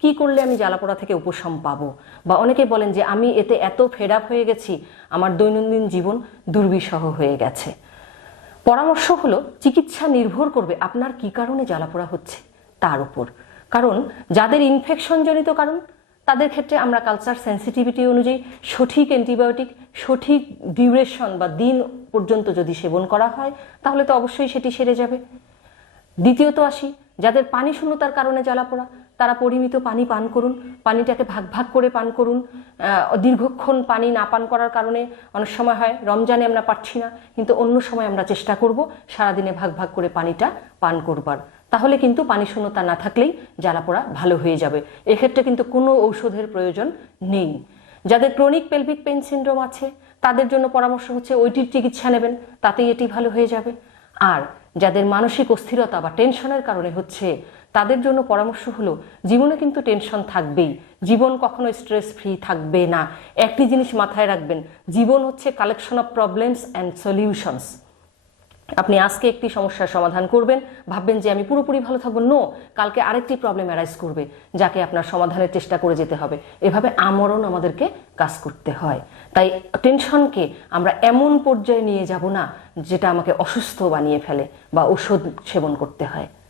কি করলে আমি জ্বালাপোড়া থেকে উপশম পাবো? বা অনেকে বলেন যে, আমি এতে এত ফেড আপ হয়ে গেছি, আমার দৈনন্দিন জীবন দুর্বিষহ হয়ে গেছে। পরামর্শ হলো, চিকিৎসা নির্ভর করবে আপনার কি কারণে জ্বালাপোড়া হচ্ছে তার উপর। কারণ, যাদের ইনফেকশনজনিত কারণ, তাদের ক্ষেত্রে আমরা কালচার সেন্সিটিভিটি অনুযায়ী সঠিক অ্যান্টিবায়োটিক সঠিক ডিউরেশন বা দিন পর্যন্ত যদি সেবন করা হয়, তাহলে তো অবশ্যই সেটি সেরে যাবে। দ্বিতীয়ত আসি, যাদের পানি শূন্যতার কারণে জ্বালাপোড়া তারা পরিমিত পানি পান করুন, পানিটাকে ভাগ ভাগ করে পান করুন। দীর্ঘক্ষণ পানি না পান করার কারণে অনেক সময় হয়, রমজানে আমরা পারছি না, কিন্তু অন্য সময় আমরা চেষ্টা করব সারাদিনে ভাগ ভাগ করে পানিটা পান করবার। তাহলে কিন্তু পানি শূন্যতা না থাকলেই জ্বালাপোড়া ভালো হয়ে যাবে। এক্ষেত্রে কিন্তু কোনো ঔষধের প্রয়োজন নেই। যাদের ক্রনিক পেলভিক পেন সিন্ড্রোম আছে, তাদের জন্য পরামর্শ হচ্ছে ওইটির চিকিৎসা নেবেন, তাতেই এটি ভালো হয়ে যাবে। আর যাদের মানসিক অস্থিরতা বা টেনশনের কারণে হচ্ছে, তাদের জন্য পরামর্শ হলো, জীবনে কিন্তু টেনশন থাকবেই। জীবন কখনো স্ট্রেস ফ্রি থাকবে না। একটি জিনিস মাথায় রাখবেন, জীবন হচ্ছে collection of problems and solutions আপনি আজকে একটি সমস্যার সমাধান করবেন, ভাববেন যে আমি পুরোপুরি ভালো থাকব। নো কালকে আরেকটি প্রবলেম অ্যারাইজ করবে, যাকে আপনার সমাধানের চেষ্টা করে যেতে হবে। এভাবে আমরণ আমাদেরকে কাজ করতে হয়। তাই টেনশনকে আমরা এমন পর্যায়ে নিয়ে যাব না যেটা আমাকে অসুস্থ বানিয়ে ফেলে বা ওষুধ সেবন করতে হয়।